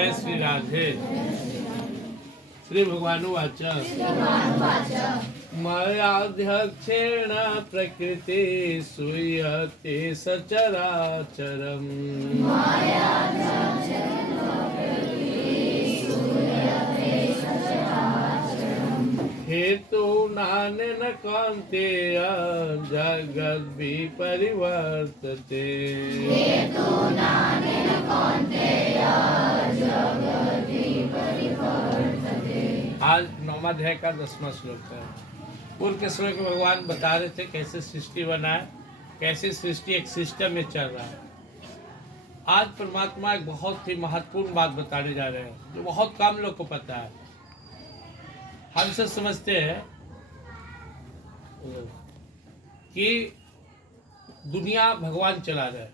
जय श्री राधे। श्री भगवानुवाच मयाध्यक्षेण प्रकृति सूयते सचराचरम् हेतु नानेन कौन्तेय जगद्विपरिवर्तते। आज 9वां अध्याय का 10वां श्लोक है। पूर्व के श्लोक में भगवान बता रहे थे कैसे सृष्टि बना है, कैसे सृष्टि एक सिस्टम में चल रहा है। आज परमात्मा एक बहुत ही महत्वपूर्ण बात बताने जा रहे हैं जो बहुत कम लोग को पता है। हम सब समझते हैं कि दुनिया भगवान चला रहे हैं,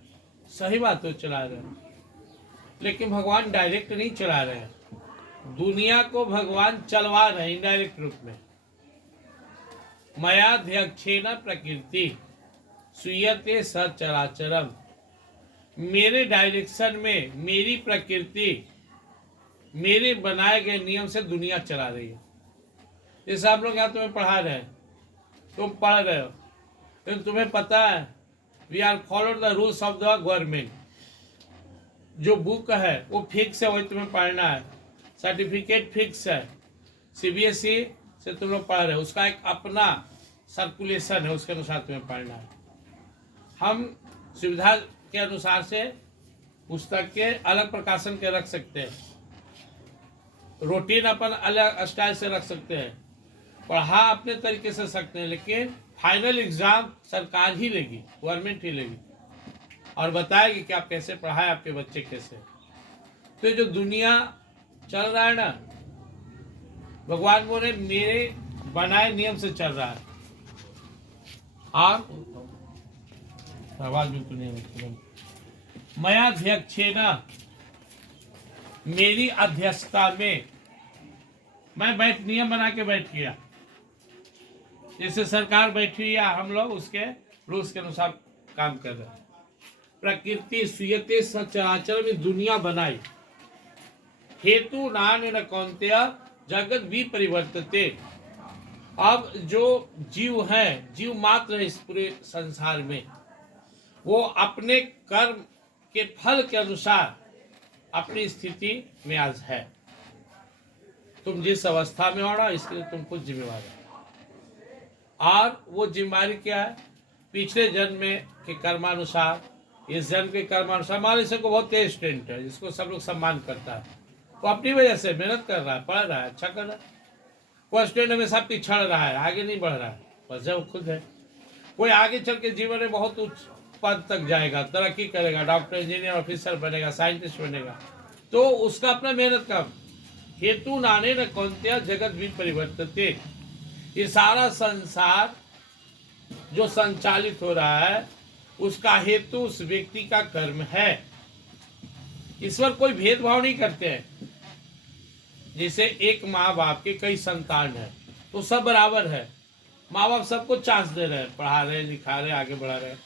सही बात तो चला रहे हैं, लेकिन भगवान डायरेक्ट नहीं चला रहे हैं। दुनिया को भगवान चलवा रहे हैं इनडायरेक्ट रूप में। मयाध्यक्षेण प्रकृति सूयते सचराचरम, मेरे डायरेक्शन में मेरी प्रकृति मेरे बनाए गए नियम से दुनिया चला रही है। जैसे आप लोग यहाँ तुम्हें पढ़ा रहे हैं, तुम पढ़ रहे हो, लेकिन तुम्हें पता है we are followed the rules of the government. जो बुक है वो फिक्स है, वही तुम्हें पढ़ना है। सर्टिफिकेट फिक्स है, सीबीएसई से तुम लोग पढ़ रहे हो, उसका एक अपना सर्कुलेशन है, उसके अनुसार तुम्हें पढ़ना है। हम सुविधा के अनुसार से पुस्तक के अलग प्रकाशन के रख सकते हैं, रूटीन अपन अलग स्टाइल से रख सकते हैं, पढ़ा अपने तरीके से सकते हैं, लेकिन फाइनल एग्जाम सरकार ही लेगी, गवर्नमेंट ही लेगी और बताएगी कि आप कैसे पढ़ाए, आपके बच्चे कैसे। तो जो दुनिया चल रहा है ना, भगवान बोले मेरे बनाए नियम से चल रहा है। और आवाज भी तो नहीं, मयाध्यक्षेण, मेरी अध्यक्षता में मैं नियम बना के बैठ गया। जैसे सरकार बैठी है, हम लोग उसके रूल्स के अनुसार काम कर रहे हैं। प्रकृति सूयते सचराचर में दुनिया बनाई, हेतु नानेन कौन्तेय जगत विपरिवर्तते। अब जो जीव है, जीव मात्र है इस पूरे संसार में, वो अपने कर्म के फल के अनुसार अपनी स्थिति में आज है। तुम जिस अवस्था में हो ना, इसके लिए तुम कुछ जिम्मेवार हो। और वो जिम्मेवारी क्या है? पिछले जन्म में के कर्मानुसार, इस जन्म के कर्मानुसार। मान लीजिए को बहुत तेज स्टूडेंट है जिसको सब लोग सम्मान करता है, वो अपनी वजह से मेहनत कर रहा है, पढ़ रहा है, अच्छा कर रहा है। कोई स्टूडेंट हमेशा पिछड़ रहा है, आगे नहीं बढ़ रहा है, वजह वो खुद है। कोई आगे चल के जीवन में बहुत उच्च पद तक जाएगा, तरक्की करेगा, डॉक्टर, इंजीनियर, ऑफिसर बनेगा, साइंटिस्ट बनेगा, तो उसका अपना मेहनत का। हेतु नानेन कौन्तेय जगत विपरिवर्तते। ये सारा संसार जो संचालित हो रहा है उसका हेतु उस व्यक्ति का कर्म है। ईश्वर कोई भेदभाव नहीं करते हैं। जैसे एक माँ बाप के कई संतान है तो सब बराबर है, माँ बाप सबको चांस दे रहे हैं, पढ़ा रहे, लिखा रहे, आगे बढ़ा रहे हैं।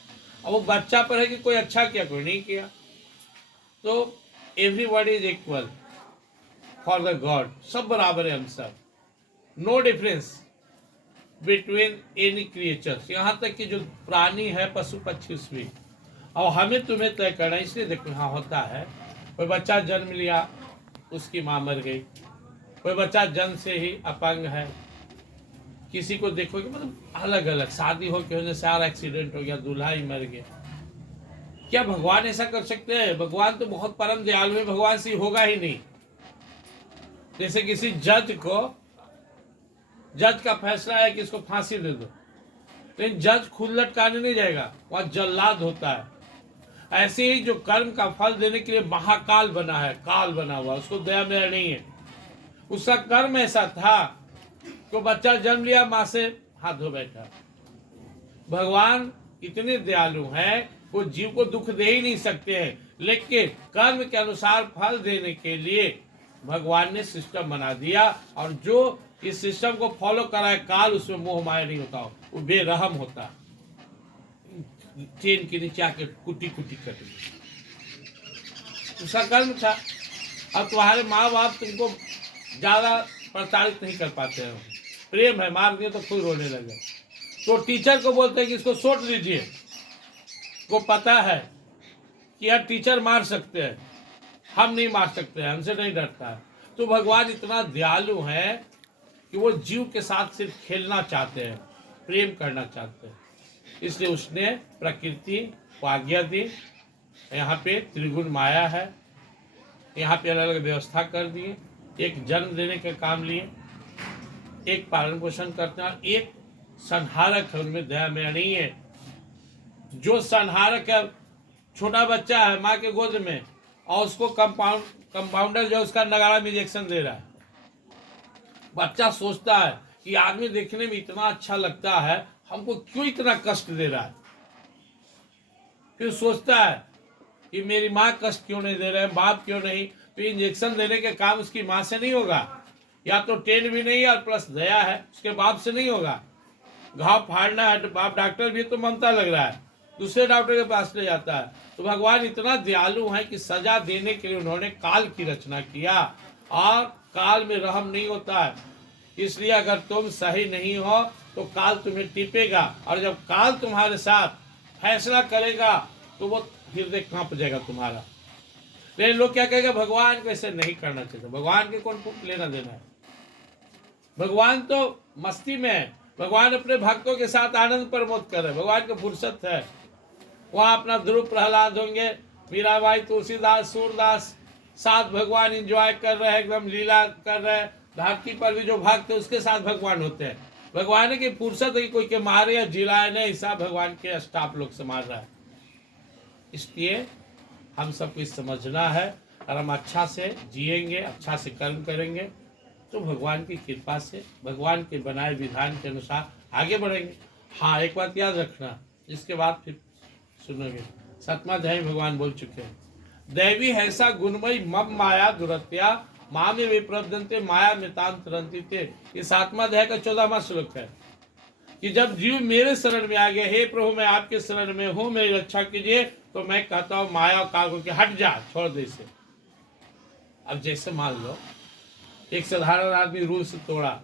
अब वो बच्चा पर है कि कोई अच्छा किया, कोई नहीं किया, तो everybody is equal for the God. सब बराबर है हम सब, no difference between any creatures. यहाँ तक कि जो प्राणी है, पशु पक्षी, उसमें। और हमें तुम्हें तय करना, इसलिए देखो यहाँ होता है, कोई बच्चा जन्म लिया, उसकी माँ मर गई, कोई बच्चा जन्म से ही अपंग है, किसी को देखोगे मतलब अलग अलग, शादी हो के होने से सारा एक्सीडेंट हो गया, दूल्हा ही मर गया। क्या भगवान ऐसा कर सकते हैं? भगवान तो बहुत परम दयालु है, भगवान से होगा ही नहीं। जैसे किसी जज का फैसला है कि इसको फांसी दे दो, लेकिन जज खुद लटकाने नहीं जाएगा, वहां जल्लाद होता है। ऐसे ही जो कर्म का फल देने के लिए महाकाल बना है, काल बना हुआ, उसको दया मेरा नहीं है। उसका कर्म ऐसा था कि बच्चा जन्म लिया, माँ से हाथ धो बैठा। भगवान इतने दयालु हैं, वो जीव को दुख दे ही नहीं सकते हैं, लेकिन कर्म के अनुसार फल देने के लिए भगवान ने सिस्टम बना दिया। और जो इस सिस्टम को फॉलो कराए काल, उसमें मोह माया नहीं होता, वो बेरहम होता, ट्रेन के नीचे आके कुटी कुटी कर, उसका कर्म था। अब तुम्हारे माँ बाप तुमको ज़्यादा प्रताड़ित नहीं कर पाते हैं, प्रेम है, मार दिए तो खुद रोने लगे। तो टीचर को बोलते हैं कि इसको सोच दीजिए, को पता है कि यार टीचर मार सकते हैं, हम नहीं मार सकते हैं, हमसे नहीं डरता है। तो भगवान इतना दयालु है कि वो जीव के साथ सिर्फ खेलना चाहते हैं, प्रेम करना चाहते हैं। इसलिए उसने प्रकृति को आज्ञा दी। यहाँ पे त्रिगुण माया है, यहाँ पे अलग अलग व्यवस्था कर दिए। एक जन्म देने का काम लिए, एक पालन पोषण करते हैं, एक संहारक है, उनमें दया माया नहीं है। जो संहारक है, छोटा बच्चा है माँ के गोद में और उसको कंपाउंडर जो उसका नगाड़ा में इंजेक्शन दे रहा है। बच्चा सोचता है कि आदमी देखने में इतना अच्छा लगता है, हमको क्यों इतना कष्ट दे रहा है। फिर सोचता है कि मेरी माँ कष्ट क्यों नहीं दे रहे हैं, बाप क्यों नहीं। तो इंजेक्शन देने के काम उसकी माँ से नहीं होगा, या तो ट्रेन भी नहीं है और प्लस दया है, उसके बाप से नहीं होगा। घाव फाड़ना है, बाप डॉक्टर भी तो ममता लग रहा है, दूसरे डॉक्टर के पास ले जाता है। तो भगवान इतना दयालु है कि सजा देने के लिए उन्होंने काल की रचना किया, और काल में रहम नहीं होता है। इसलिए अगर तुम सही नहीं हो तो काल तुम्हें टिपेगा, और जब काल तुम्हारे साथ फैसला करेगा तो वो हृदय कांप जाएगा तुम्हारा। लेकिन लोग क्या कहेगा, भगवान को ऐसे नहीं करना चाहिए। भगवान के कौन लेना देना है, भगवान तो मस्ती में है, भगवान अपने भक्तों के साथ आनंद प्रमोद कर रहे, भगवान की फुर्सत है। वहाँ अपना ध्रुव प्रहलाद होंगे, मीराबाई, तुलसीदास, सूरदास, साथ भगवान एंजॉय कर रहे हैं, एकदम लीला कर रहे हैं। धरती पर भी जो भक्त है उसके साथ भगवान होते हैं। भगवान की फुर्सत है कि कोई के मारे या जिलाए नहीं, ऐसा भगवान के स्टाफ लोग से मार रहा है। इसलिए हम सबको समझना है, और हम अच्छा से जिएंगे, अच्छा से कर्म करेंगे तो भगवान की कृपा से, भगवान के बनाए विधान के अनुसार आगे बढ़ेंगे। हाँ, एक बात याद रखना, इसके बाद फिर सुनोगे। 7वां अध्याय भगवान बोल चुके हैं, दैवी ऐसा गुणमयी मम माया दुरत्या माँ में विप्रवदन्ते माया में तांतरंती थे। ये 7वां अध्याय का 14वां श्लोक है कि जब जीव मेरे शरण में आ गए, हे प्रभु मैं आपके शरण में हूँ, मेरी रक्षा कीजिए, तो मैं कहता हूँ माया और काल को कि हट जा, छोड़ दे इसे। अब जैसे मान लो एक साधारण आदमी रूल्स तोड़ा,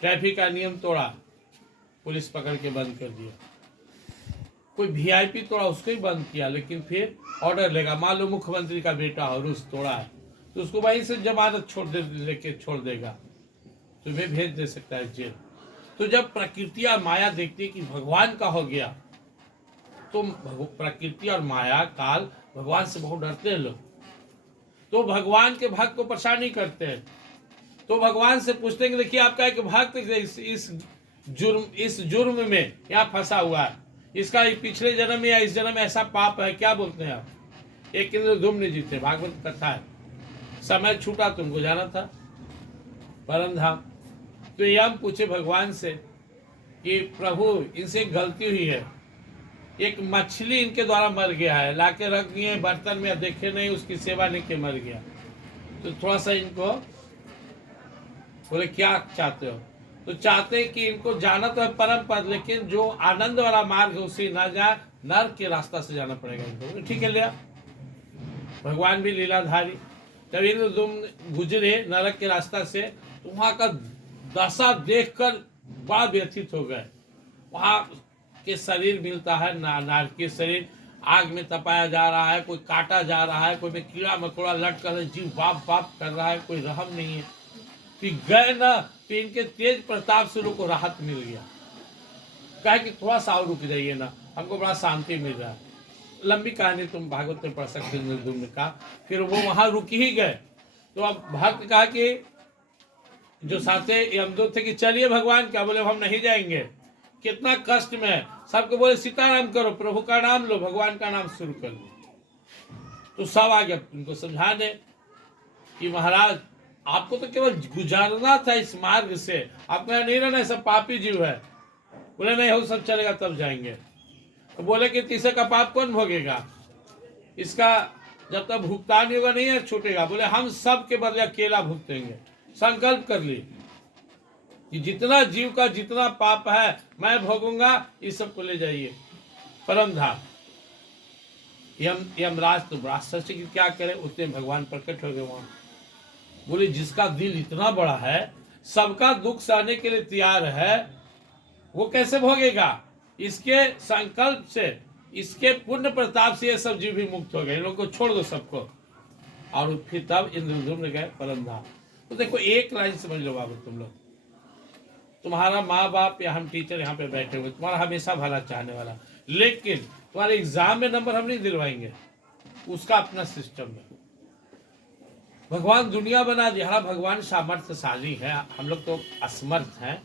ट्रैफिक का नियम तोड़ा, पुलिस पकड़ के बंद कर दिया। कोई वीआईपी तोड़ा, उसको ही बंद किया, लेकिन फिर ऑर्डर लेगा। मान लो मुख्यमंत्री का बेटा हो, रूल्स तोड़ा है, तो उसको वहीं से जमानत लेके छोड़ देगा, तुम्हें भेज दे सकता है जेल। तो जब प्रकृति और माया देखती है कि भगवान का हो गया, तो प्रकृति और माया काल भगवान से बहुत डरते हैं लोग, तो भगवान के भक्त को परेशान नहीं करते हैं। तो भगवान से पूछते हैं कि देखिए आपका एक भक्त इस जुर्म में यहाँ फंसा हुआ है, इसका पिछले जन्म में या इस जन्म में ऐसा पाप है, क्या बोलते हैं आप। एक धूम्र जी थे, भागवत कथा है, समय छूटा, तुमको जाना था परम धाम। तो यम पूछे भगवान से कि प्रभु इनसे गलती हुई है, एक मछली इनके द्वारा मर गया है, लाके रख दिए बर्तन में, देखे नहीं, उसकी सेवा नहीं के मर गया। तो थोड़ा सा इनको बोले क्या चाहते हो, तो चाहते हैं कि इनको जाना तो है परम पद, लेकिन जो आनंद वाला मार्ग है उसे ना जाए, नर्क के रास्ता से जाना पड़ेगा इनको। ठीक है, लिया। भगवान भी लीलाधारी, जब इन तुम गुजरे नरक के रास्ता से, तो वहां का दशा देखकर बड़ा व्यथित हो गए। वहां के शरीर मिलता है, नारकीय शरीर, आग में तपाया जा रहा है, कोई काटा जा रहा है, कोई में कीड़ा मकोड़ा लटका है, जीव बाप बाप कर रहा है, कोई रहम नहीं है। कि गए ना, तो इनके तेज प्रताप से लोग को राहत मिल गया। कहे कि थोड़ा सा और रुक जाइए ना, हमको बड़ा शांति मिल रहा है। लंबी कहानी तुम भागवत में पढ़ सकते हो का। फिर वो वहां रुक ही गए। तो अब भक्त कहा कि जो साथे यमदूत थे कि चलिए भगवान, क्या बोले हम नहीं जाएंगे, कितना कष्ट में है। सबको बोले सीताराम करो, प्रभु का नाम लो, भगवान का नाम शुरू कर लो। तो सब आ गया उनको समझाने कि महाराज आपको तो केवल गुजारना था इस मार्ग से, आपको यहाँ नहीं रहना, सब पापी जीव है। बोले नहीं हो, सब चलेगा तब जाएंगे। तो बोले कि तीसरे का पाप कौन भोगेगा, इसका जब तक भुगतान होगा नहीं है छूटेगा। बोले हम सब के बदले अकेला भुगतेंगे। संकल्प कर ली कि जितना जीव का जितना पाप है मैं भोगूंगा, इस सब को ले जाइए परम धाम। यमराज तो बड़ा आश्चर्य कि क्या करे, उतने भगवान प्रकट हो गए वहां। बोले जिसका दिल इतना बड़ा है, सबका दुख सहने के लिए तैयार है, वो कैसे भोगेगा? इसके संकल्प से, इसके पुण्य प्रताप से ये सब जीव भी मुक्त हो गए। इन लोगों को छोड़ दो सबको। और फिर तब इंद्रधुम्न गए परमधाम। तो देखो एक लाइन समझ लो बाबू, तुम लोग, तुम्हारा माँ बाप या हम टीचर यहाँ पे बैठे हुए, तुम्हारा हमेशा भला चाहने वाला, लेकिन तुम्हारे एग्जाम में नंबर हम नहीं दिलवाएंगे, उसका अपना सिस्टम है। भगवान दुनिया बना दिया। हाँ, भगवान सामर्थ्यशाली है, हम लोग तो असमर्थ हैं,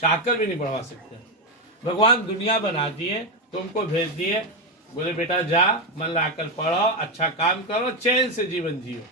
चाहकर भी नहीं बढ़वा सकते। भगवान दुनिया बना दिए, तुमको भेज दिए, बोले बेटा जा, मन लगाकर पढ़ो, अच्छा काम करो, चैन से जीवन जियो,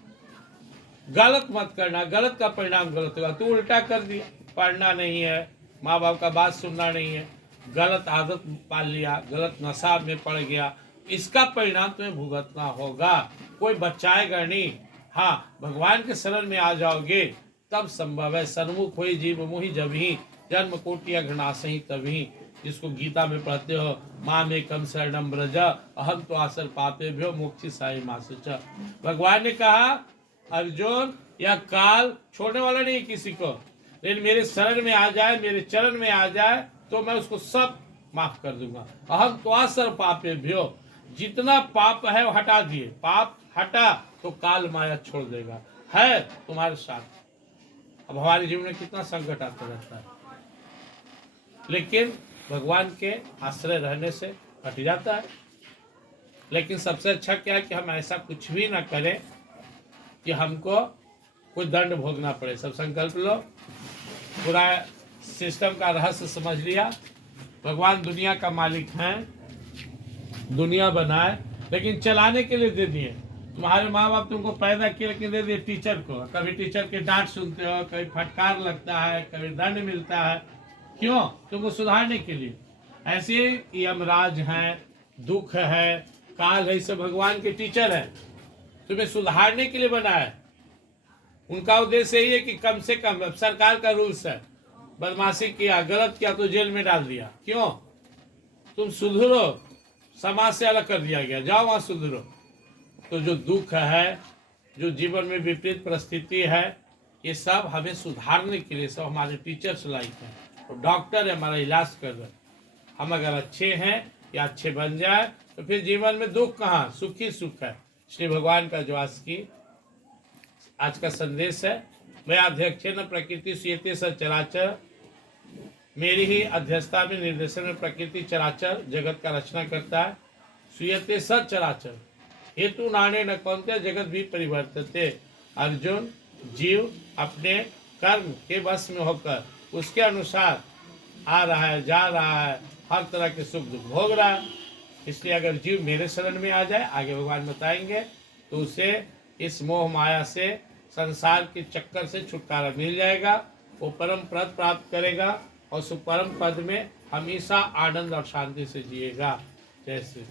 गलत मत करना, गलत का परिणाम गलत होगा। तू उल्टा कर दिया, पढ़ना नहीं है, माँ बाप का बात सुनना नहीं है, गलत आदत पाल लिया, गलत नशा में पड़ गया, इसका परिणाम तुम्हें भुगतना होगा, कोई बचाएगा नहीं। हाँ, भगवान के शरण में आ जाओगे तब संभव है। सन्मुख हुई जीव मोहि जभी, जन्म कोटि घृणासहि तभी। जिसको गीता में पढ़ते हो, माँ में कम शरणम ब्रज, अहम तो आसर पापे भ्यो मोक्षि साई मास। भगवान ने कहा अर्जुन, यह काल छोड़ने वाला नहीं किसी को, लेकिन मेरे शरण में आ जाए, मेरे चरण में आ जाए तो मैं उसको सब माफ कर दूंगा। अहम तो आसर पापे भ्यो, जितना पाप है वो हटा दिए, पाप हटा तो काल माया छोड़ देगा, है तुम्हारे साथ। अब हमारे जीवन में कितना संकट आता रहता है, लेकिन भगवान के आश्रय रहने से हट जाता है। लेकिन सबसे अच्छा क्या है कि हम ऐसा कुछ भी ना करें कि हमको कोई दंड भोगना पड़े। सब संकल्प लो, पूरा सिस्टम का रहस्य समझ लिया। भगवान दुनिया का मालिक हैं, दुनिया बनाए, लेकिन चलाने के लिए दे दिए। तुम्हारे माँ बाप तुमको पैदा किए, लेकिन दे दिए टीचर को। कभी टीचर के डांट सुनते हो, कभी फटकार लगता है, कभी दंड मिलता है, क्यों? तुमको सुधारने के लिए। ऐसे यमराज हैं, दुख है, काल है, सब भगवान के टीचर हैं, तुम्हें सुधारने के लिए बना है। उनका उद्देश्य यही है कि कम से कम, अब सरकार का रूल्स है, बदमाशी किया, गलत किया तो जेल में डाल दिया, क्यों? तुम सुधरो, समाज से अलग कर दिया गया, जाओ वहां सुधरो। तो जो दुख है, जो जीवन में विपरीत परिस्थिति है, ये सब हमें सुधारने के लिए सब हमारे टीचर्स लाइक हैं। तो डॉक्टर है, हमारा इलाज कर रहे हैं। हम अगर अच्छे हैं या अच्छे बन जाए तो फिर जीवन में दुख कहाँ, सुख ही सुख है। श्री भगवान का जो आज का संदेश है, मैं अध्यक्ष न प्रकृति सुयते सचराचर, मेरी ही अध्यक्षता में निर्देशन में प्रकृति चराचर जगत का रचना करता है। सुयते सचराचर हेतु नाने न कौनते जगत भी परिवर्तते। अर्जुन, जीव अपने कर्म के वश में होकर उसके अनुसार आ रहा है, जा रहा है, हर तरह के सुख दुख भोग रहा है। इसलिए अगर जीव मेरे शरण में आ जाए, आगे भगवान बताएंगे, तो उसे इस मोह माया से, संसार के चक्कर से छुटकारा मिल जाएगा। वो परम पद प्राप्त करेगा और उस परम पद में हमेशा आनंद और शांति से जिएगा। जय श्री